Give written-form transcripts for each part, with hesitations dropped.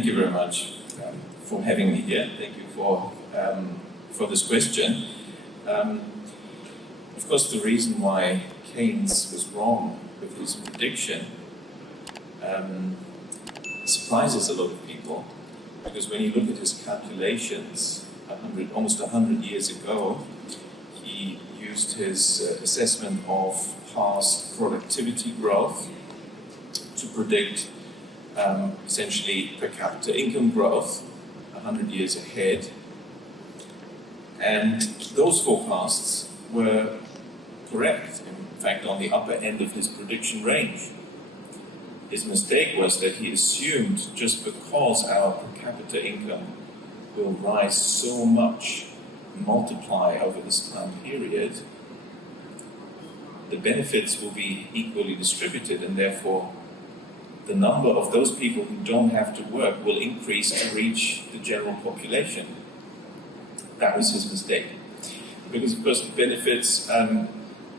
Thank you very much for having me here. Thank you for this question. Of course, the reason why Keynes was wrong with his prediction surprises a lot of people, because when you look at his calculations almost 100 years ago, he used his assessment of past productivity growth to predict essentially per capita income growth 100 years ahead. And those forecasts were correct, in fact on the upper end of his prediction range. His mistake was that he assumed just because our per capita income will rise so much, multiply over this time period, the benefits will be equally distributed, and therefore the number of those people who don't have to work will increase to reach the general population. That was his mistake. Because of course the benefits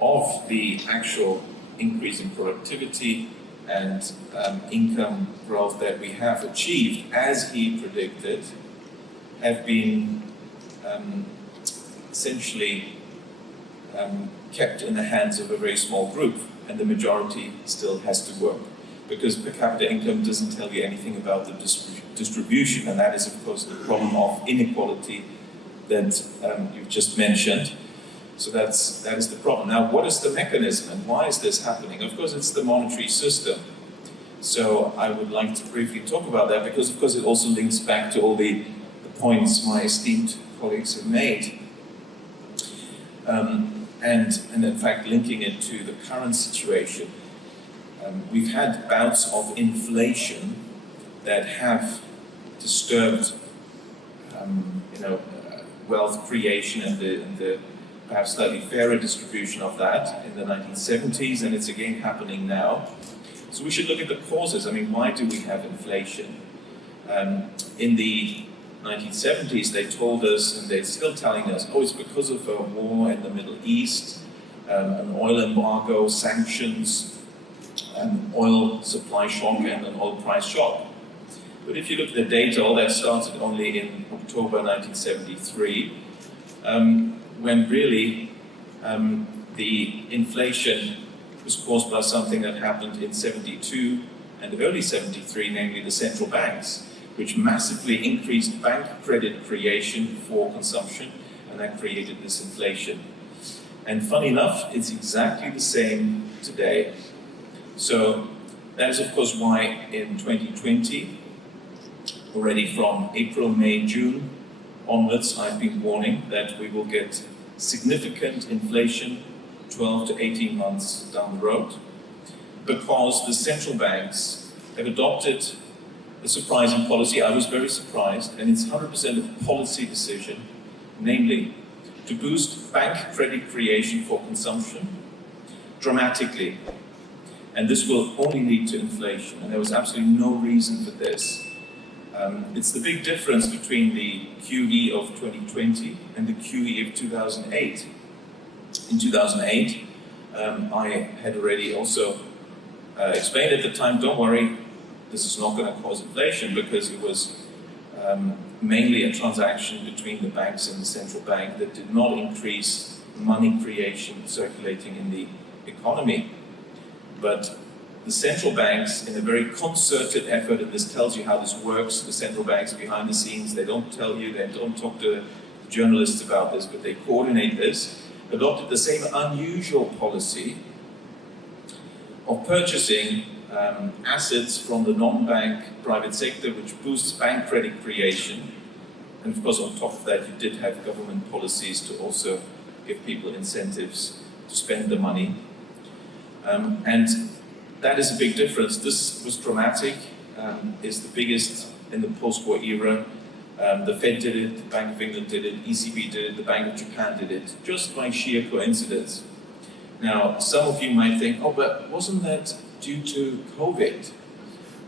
of the actual increase in productivity and income growth that we have achieved, as he predicted, have been essentially kept in the hands of a very small group, and the majority still has to work. Because per capita income doesn't tell you anything about the distribution, and that is of course the problem of inequality that you've just mentioned. So that is the problem. Now, what is the mechanism and why is this happening? Of course, it's the monetary system. So I would like to briefly talk about that, because of course it also links back to all the points my esteemed colleagues have made. And in fact, linking it to the current situation. We've had bouts of inflation that have disturbed wealth creation and the perhaps slightly fairer distribution of that in the 1970s, and it's again happening now. So we should look at the causes. I mean, why do we have inflation? In the 1970s, they told us, and they're still telling us, oh, it's because of a war in the Middle East, an oil embargo, sanctions, an oil supply shock, and an oil price shock. But if you look at the data, all that started only in October 1973, when really the inflation was caused by something that happened in 72 and early 73, namely the central banks, which massively increased bank credit creation for consumption, and that created this inflation. And funny enough, it's exactly the same today. So that is of course why in 2020, already from April, May, June onwards, I've been warning that we will get significant inflation 12 to 18 months down the road, because the central banks have adopted a surprising policy. I was very surprised, and it's 100% a policy decision, namely to boost bank credit creation for consumption dramatically. And this will only lead to inflation, and there was absolutely no reason for this. It's the big difference between the QE of 2020 and the QE of 2008. In 2008, I had already also explained at the time, don't worry, this is not going to cause inflation, because it was mainly a transaction between the banks and the central bank that did not increase money creation circulating in the economy. But the central banks, in a very concerted effort, and this tells you how this works, the central banks behind the scenes, they don't tell you, they don't talk to journalists about this, but they coordinate this, adopted the same unusual policy of purchasing assets from the non-bank private sector, which boosts bank credit creation. And of course, on top of that, you did have government policies to also give people incentives to spend the money. And that is a big difference. This was dramatic, is the biggest in the post-war era. The Fed did it, the Bank of England did it, ECB did it, the Bank of Japan did it, just by sheer coincidence. Now, some of you might think, oh, but wasn't that due to COVID?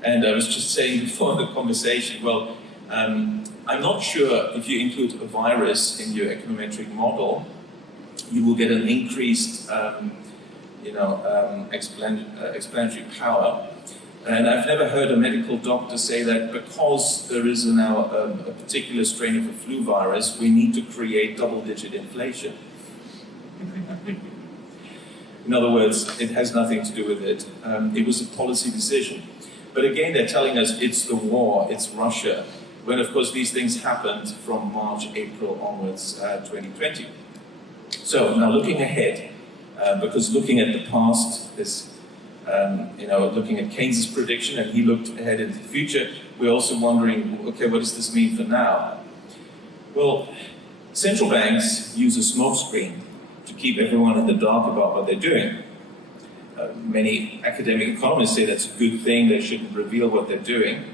And I was just saying before the conversation, well, I'm not sure if you include a virus in your econometric model, you will get an increased explanatory power. And I've never heard a medical doctor say that because there is now a particular strain of a flu virus, we need to create double-digit inflation. In other words, it has nothing to do with it. It was a policy decision. But again, they're telling us it's the war, it's Russia, when of course these things happened from March, April onwards, 2020. So now looking ahead, because looking at the past is, looking at Keynes's prediction, and he looked ahead into the future, we're also wondering, okay, what does this mean for now? Well, central banks use a smokescreen to keep everyone in the dark about what they're doing. Many academic economists say that's a good thing, they shouldn't reveal what they're doing.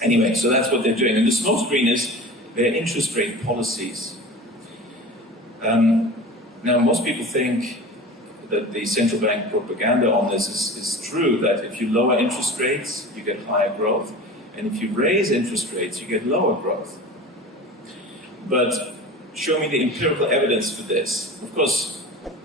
Anyway, so that's what they're doing. And the smokescreen is their interest rate policies. Now, most people think that the central bank propaganda on this is true, that if you lower interest rates, you get higher growth, and if you raise interest rates, you get lower growth. But show me the empirical evidence for this. Of course,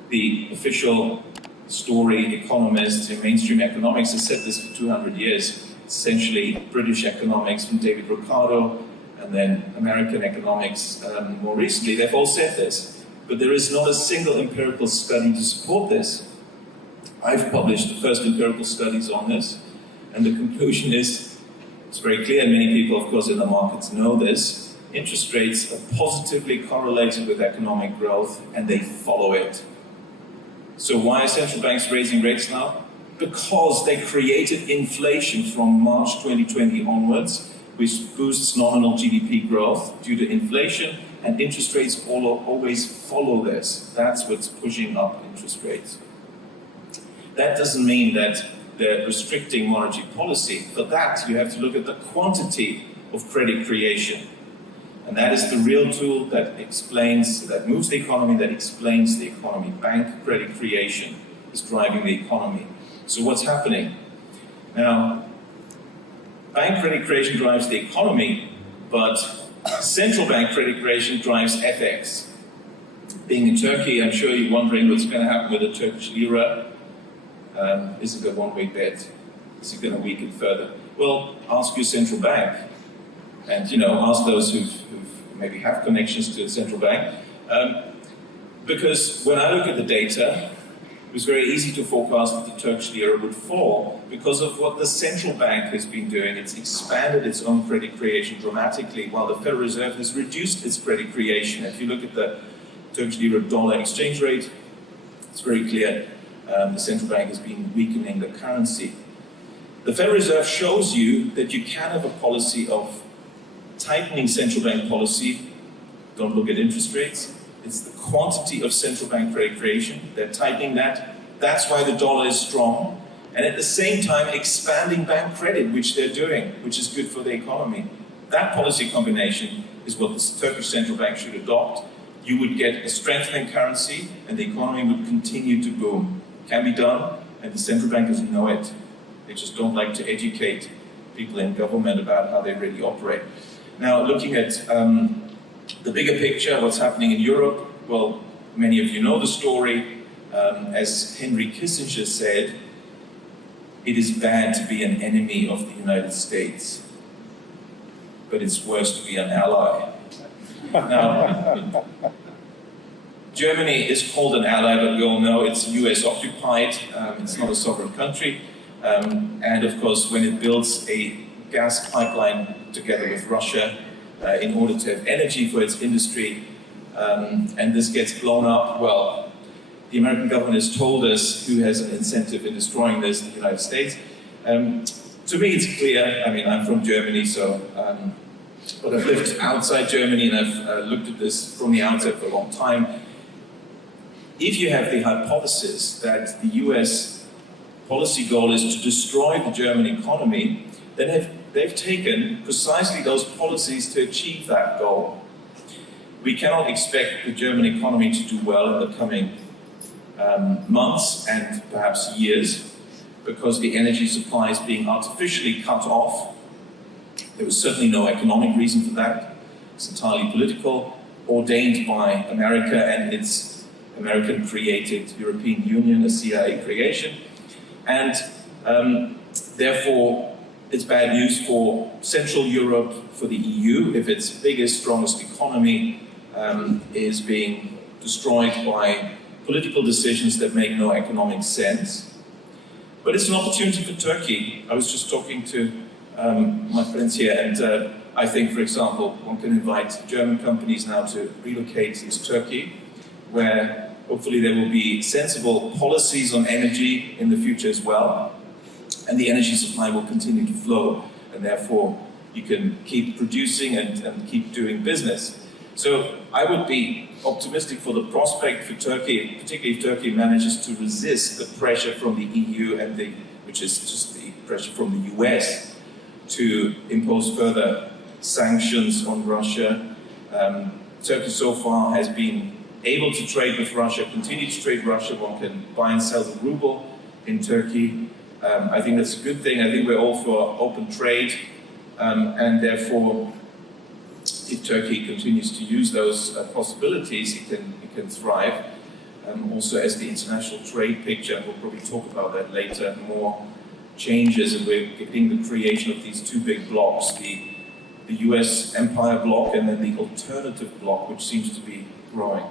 the official story, economists in mainstream economics have said this for 200 years. Essentially, British economics from David Ricardo, and then American economics more recently, they've all said this. But there is not a single empirical study to support this. I've published the first empirical studies on this, and the conclusion is, it's very clear, and many people, of course, in the markets know this, interest rates are positively correlated with economic growth, and they follow it. So why are central banks raising rates now? Because they created inflation from March 2020 onwards, which boosts nominal GDP growth due to inflation, and interest rates always follow this. That's what's pushing up interest rates. That doesn't mean that they're restricting monetary policy. For that, you have to look at the quantity of credit creation. And that is the real tool that moves the economy, that explains the economy. Bank credit creation is driving the economy. So what's happening? Now, bank credit creation drives the economy, but central bank credit creation drives FX. Being in Turkey, I'm sure you're wondering what's going to happen with the Turkish lira. Is it a one-way bet? Is it going to weaken further? Well, ask your central bank. And, ask those who maybe have connections to the central bank. Because when I look at the data, it was very easy to forecast that the Turkish lira would fall because of what the central bank has been doing. It's expanded its own credit creation dramatically, while the Federal Reserve has reduced its credit creation. If you look at the Turkish lira-dollar exchange rate, it's very clear the central bank has been weakening the currency. The Federal Reserve shows you that you can have a policy of tightening central bank policy. Don't look at interest rates. It's the quantity of central bank credit creation. They're tightening that. That's why the dollar is strong. And at the same time, expanding bank credit, which they're doing, which is good for the economy. That policy combination is what the Turkish central bank should adopt. You would get a strengthening currency, and the economy would continue to boom. Can be done, and the central bankers know it. They just don't like to educate people in government about how they really operate. Now, looking at the bigger picture, what's happening in Europe, well, many of you know the story. As Henry Kissinger said, it is bad to be an enemy of the United States, but it's worse to be an ally. Now, Germany is called an ally, but we all know it's US occupied, it's not a sovereign country, and of course when it builds a gas pipeline together with Russia in order to have energy for its industry, and this gets blown up, well, the American government has told us who has an incentive in destroying this, the United States. To me it's clear, I mean I'm from Germany, so but I've lived outside Germany and I've looked at this from the outset for a long time. If you have the hypothesis that the US policy goal is to destroy the German economy, then they've taken precisely those policies to achieve that goal. We cannot expect the German economy to do well in the coming months and perhaps years, because the energy supply is being artificially cut off. There was certainly no economic reason for that. It's entirely political, ordained by America and its American-created European Union, a CIA creation. And Therefore, it's bad news for Central Europe, for the EU, if its biggest, strongest economy is being destroyed by political decisions that make no economic sense. But it's an opportunity for Turkey. I was just talking to my friends here, and I think, for example, one can invite German companies now to relocate to Turkey, where hopefully there will be sensible policies on energy in the future as well, and the energy supply will continue to flow, and therefore you can keep producing and keep doing business. So I would be optimistic for the prospect for Turkey, particularly if Turkey manages to resist the pressure from the EU which is just the pressure from the US to impose further sanctions on Russia. Turkey so far has been able to trade with Russia, continue to trade with Russia. One can buy and sell the ruble in Turkey. I think that's a good thing. I think we're all for open trade, and therefore, if Turkey continues to use those possibilities, it can thrive. Also, as the international trade picture, and we'll probably talk about that later, more changes, and we're getting the creation of these two big blocks, the US empire bloc and then the alternative bloc, which seems to be growing.